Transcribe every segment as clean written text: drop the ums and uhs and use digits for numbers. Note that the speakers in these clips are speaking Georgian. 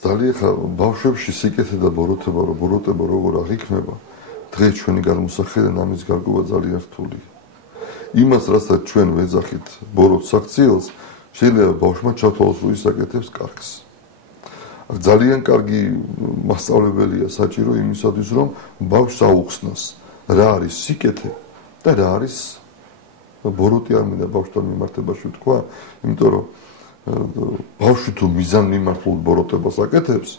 ძალიან ხა ბავშვებში სიკეთე და ბოროტება როგორ აღიქმება, დღეს ჩვენი გადმოსახედიდან ამის გარკვევა ძალიან რთულია. იმას, რასაც ჩვენ ვეძახით ბოროტს აქციელს, შეიძლება ბავშვმა ჩათვალოს, რომ ის აკეთებს კარგს. ძალიან კარგი მასწავლებელია საჭირო იმისათვის, რომ ბავშვს აუხსნას, რა არის სიკეთე და რა არის ბოროტი. არ მინდა ბავშვთან მიმართებაში ვთქვა, იმიტომ რომ ბავშვი თუ მიზანმიმართულ ბოროტებას აკეთებს,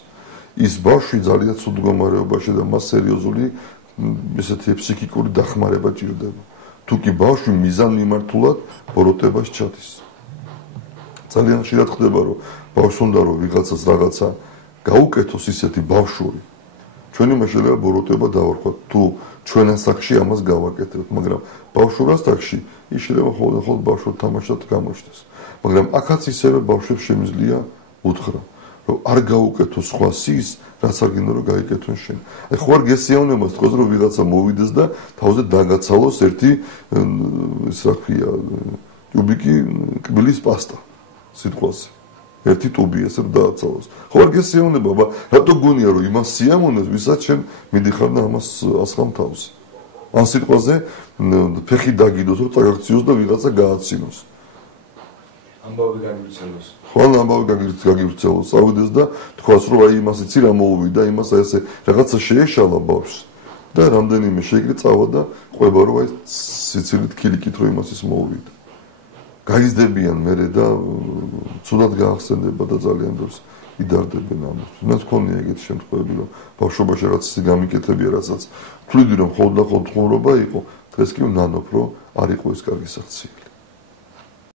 ის ბავშვი ძალიან ცუდ მდგომარეობაში და მას სერიოზული ესეთი ფსიქიკური დახმარება ჭირდება. თუ კი ბავშვი მიზანმიმართულად ბოროტებას ჩადის. ძალიან ხშირად ხდება, რომ ბავშვს უნდა რომ ვიღაცას რაღაცა გაუკეთოს ისეთი ბავშვური. ჩვენ იმას შეიძლება ბოროტება დავარქვათ, თუ ჩვენ ასაკში ამას გავაკეთებთ, მაგრამ ბავშვურ ასაკში ის შეიძლება ხოლმე ბავშვურ თამაშად გამოჩნდეს. მაგრამ აქაც ისევე ბავშვებს შემიძლია უთხრა, რომ არ გაუკეთოს სხვა ის, რაც არ გინდა რომ გაიკეთონ შენ. აი ხო არ გესიავნებას თქოს რომ ვიღაცა მოვიდეს და თავზე დაგაცალოს ერთი ის რა ქვია, ტუბიკი კბილის პასტა სიტყვაზე. ერთი ტუბი ესე რომ დააცალოს. ხო არ გესიავნება, რატო გონია რომ იმას სიამოვნებს, ვისაც შენ მიდიხარ და ამას ასხამ თავზე. ან სიტყვაზე ფეხი დაგიდოს რომ წაგაქციოს და ვიღაცა გააცინოს. ამბავი გაგივრცელოს. ხო, ამბავი გაგივრცელოს, ავიდეს და თქვას რომ აი იმას იცი რა მოუვიდა, იმას აი ესე რაღაცა შეეშალა ბავშვს და რამდენიმე შეიგრი წავა და ყვება რომ აი სიცილით ქილიკით რომ იმას ის მოუვიდა. გაიზრდებიან მერე და ცუდად გაახსენდება და ძალიან დროს იდარდებენ ამას. მე მქონია ეგეთი შემთხვევები, რომ ბავშვობაში რაღაც ისე გამიკეთებია, რასაც ვთვლიდი რომ ხოლმე ხმრობა იყო, დღეს კი ვნანობ რომ არ იყო ეს კარგი საქციელი.